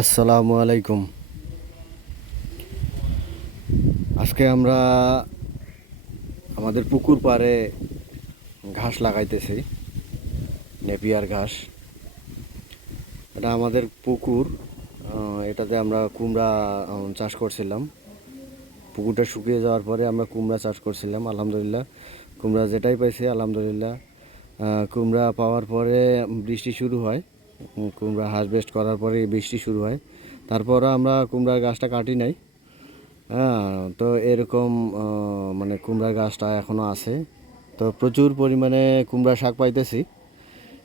আসসালামু আলাইকুম। আজকে আমরা আমাদের পুকুর পাড়ে ঘাস লাগাইতেছি, নেপিয়ার ঘাস। এটা আমাদের পুকুর। এটাতে আমরা কুমড়া চাষ করছিলাম। পুকুরটা শুকিয়ে যাওয়ার পরে আমরা কুমড়া চাষ করছিলাম। আলহামদুলিল্লাহ কুমড়া যেটাই পাইছি আলহামদুলিল্লাহ। কুমড়া পাওয়ার পরে বৃষ্টি শুরু হয়। কুমড়া হারভেস্ট করার পরে বৃষ্টি শুরু হয়। তারপরে আমরা কুমড়ার গাছটা কাটি নাই। হ্যাঁ, তো এরকম মানে কুমড়ার গাছটা এখনও আছে। তো প্রচুর পরিমাণে কুমড়া শাক পাইতেছি।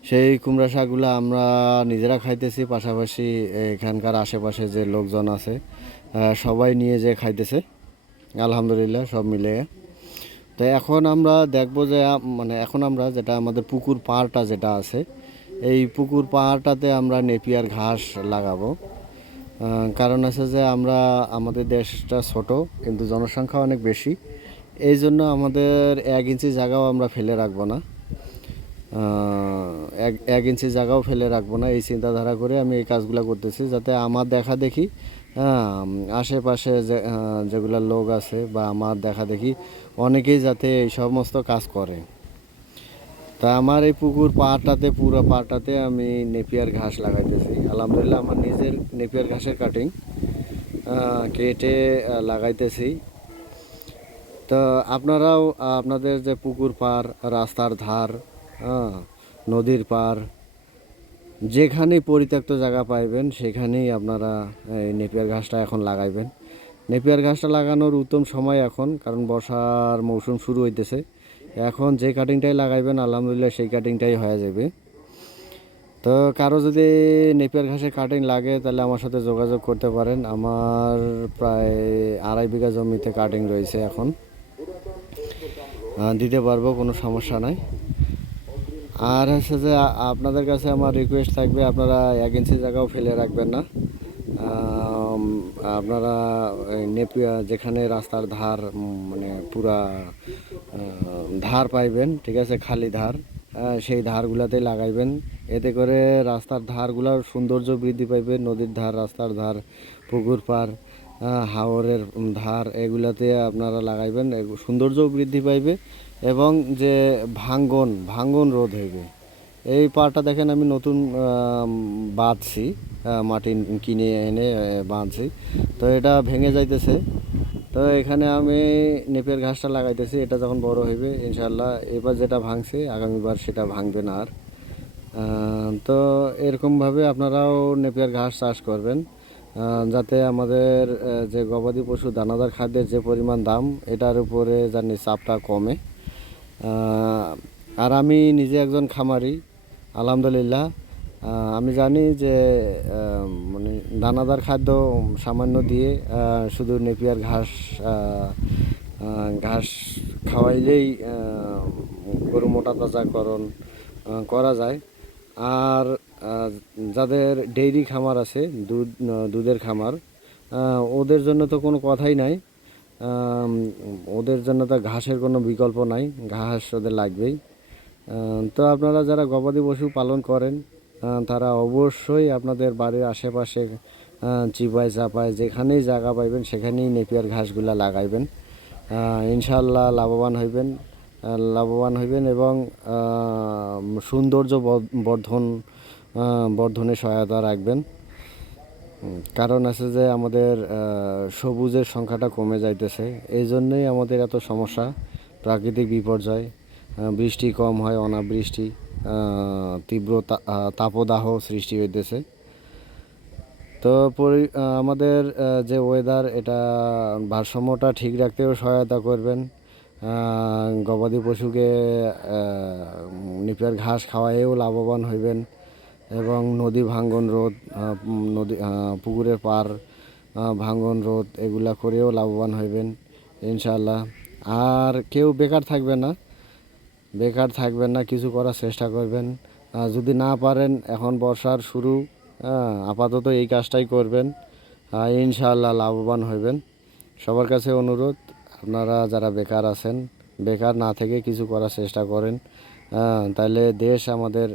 সেই কুমড়া শাকগুলো আমরা নিজেরা খাইতেছি, পাশাপাশি এখানকার আশেপাশে যে লোকজন আছে সবাই নিয়ে যেয়ে খাইতেছে আলহামদুলিল্লাহ, সব মিলে। তো এখন আমরা দেখবো যে মানে এখন আমরা যেটা আমাদের পুকুর পাড়টা যেটা আছে, এই পুকুর পাড়টাতে আমরা নেপিয়ার ঘাস লাগাবো। কারণ আছে যে আমরা আমাদের দেশটা ছোট কিন্তু জনসংখ্যা অনেক বেশি। এই জন্য আমাদের 1 ইঞ্চি জায়গাও আমরা ফেলে রাখবো না। এক ইঞ্চি জায়গাও ফেলে রাখবো না, এই চিন্তাধারা করে আমি এই কাজগুলো করতেছি, যাতে আমার দেখা দেখি আশেপাশে যেগুলো লোক আছে বা আমার দেখা দেখি অনেকেই যাতে এই সমস্ত কাজ করে। তা আমার এই পুকুর পাড়টাতে, পুরো পাড়টাতে আমি নেপিয়ার ঘাস লাগাইতেছি। আলহামদুলিল্লাহ আমার নিজের নেপিয়ার ঘাসের কাটিং কেটে লাগাইতেছি। তো আপনারাও আপনাদের যে পুকুর পাড়, রাস্তার ধার, হ্যাঁ, নদীর পাড়, যেখানেই পরিত্যক্ত জায়গা পাইবেন সেখানেই আপনারা এই নেপিয়ার ঘাসটা এখন লাগাইবেন। নেপিয়ার ঘাসটা লাগানোর উত্তম সময় এখন, কারণ বর্ষার মৌসুম শুরু হইতেছে। এখন যে কাটিংটাই লাগাইবেন আলহামদুলিল্লাহ সেই কাটিংটাই হয়ে যাবে। তো কারো যদি নেপিয়ার ঘাসের কাটিং লাগে তাহলে আমার সাথে যোগাযোগ করতে পারেন। আমার প্রায় 2.5 বিঘা জমিতে কাটিং রয়েছে এখন, দিতে পারবো, কোনো সমস্যা নাই। আর হচ্ছে যে আপনাদের কাছে আমার রিকোয়েস্ট থাকবে, আপনারা 1 ইঞ্চি জায়গাও ফেলে রাখবেন না। আম, আপনারা নেপিয়া যেখানে রাস্তার ধার মানে পুরা ধার পাইবেন, ঠিক আছে, খালি ধার, সেই ধারগুলাতেই লাগাইবেন। এতে করে রাস্তার ধারগুলোর সৌন্দর্য বৃদ্ধি পাইবে। নদীর ধার, রাস্তার ধার, পুকুর পাড়, হাওরের ধার, এগুলাতে আপনারা লাগাইবেন, সৌন্দর্যও বৃদ্ধি পাইবে এবং যে ভাঙ্গন রোধ হইবে। এই পাড়টা দেখেন আমি নতুন বাঁধছি, মাটি কিনে এনে বাঁধছি। তো এটা ভেঙে যাইতেছে। তো এখানে আমি নেপিয়ার ঘাসটা লাগাইতেছি। এটা যখন বড় হইবে ইনশাল্লাহ এবার যেটা ভাঙছে আগামীবার সেটা ভাঙবে না আর। তো এরকমভাবে আপনারাও নেপিয়ার ঘাস চাষ করবেন, যাতে আমাদের যে গবাদি পশু দানাদার খাদ্যের যে পরিমাণ দাম, এটার উপরে জানি চাপটা কমে। আর আমি নিজে একজন খামারি আলহামদুলিল্লাহ। আমি জানি যে মানে দানাদার খাদ্য সামান্য দিয়ে শুধু নেপিয়ার ঘাস ঘাস খাওয়াইলেই গরু মোটা তাজাকরণ করা যায়। আর যাদের ডেইরি খামার আছে, দুধের খামার, ওদের জন্য তো কোনো কথাই নাই। ওদের জন্য তো ঘাসের কোনো বিকল্প নাই, ঘাস ওদের লাগবেই। তো আপনারা যারা গবাদি পশু পালন করেন তারা অবশ্যই আপনাদের বাড়ির আশেপাশে চিপায় চাপায় যেখানেই জায়গা পাইবেন সেখানেই নেপিয়ার ঘাসগুলা লাগাইবেন। ইনশাল্লাহ লাভবান হইবেন এবং সৌন্দর্য বর্ধনে সহায়তা রাখবেন। কারণ আছে যে আমাদের সবুজের সংখ্যাটা কমে যাইতেছে, এই জন্যই আমাদের এত সমস্যা। প্রাকৃতিক বিপর্যয়, বৃষ্টি কম হয়, অনাবৃষ্টি, তীব্র তাপদাহ সৃষ্টি হইতেছে। তো আমাদের যে ওয়েদার, এটা ভারসাম্যটা ঠিক রাখতেও সহায়তা করবেন। গবাদি পশুকে নিপিয়ার ঘাস খাওয়াইয়েও লাভবান হইবেন এবং নদী ভাঙ্গন রোধ, নদী পুকুরের পাড় ভাঙ্গন রোধ, এগুলা করেও লাভবান হইবেন ইনশাআল্লাহ। আর কেউ বেকার থাকবেন না, কিছু করার চেষ্টা করবেন। যদি না পারেন, এখন বর্ষার শুরু, আপাতত এই কাজটাই করবেন, ইনশাআল্লাহ লাভবান হইবেন। সবার কাছে অনুরোধ, আপনারা যারা বেকার আছেন, বেকার না থেকে কিছু করার চেষ্টা করেন, তাহলে দেশ আমাদের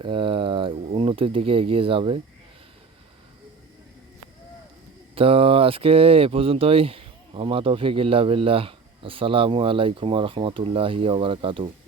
উন্নতির দিকে এগিয়ে যাবে। তো আজকে এ পর্যন্তই। আমা তৌফিক ইল্লা বিল্লাহ। আসসালামু আলাইকুম ওয়া রাহমাতুল্লাহি ওয়া বারাকাতুহু।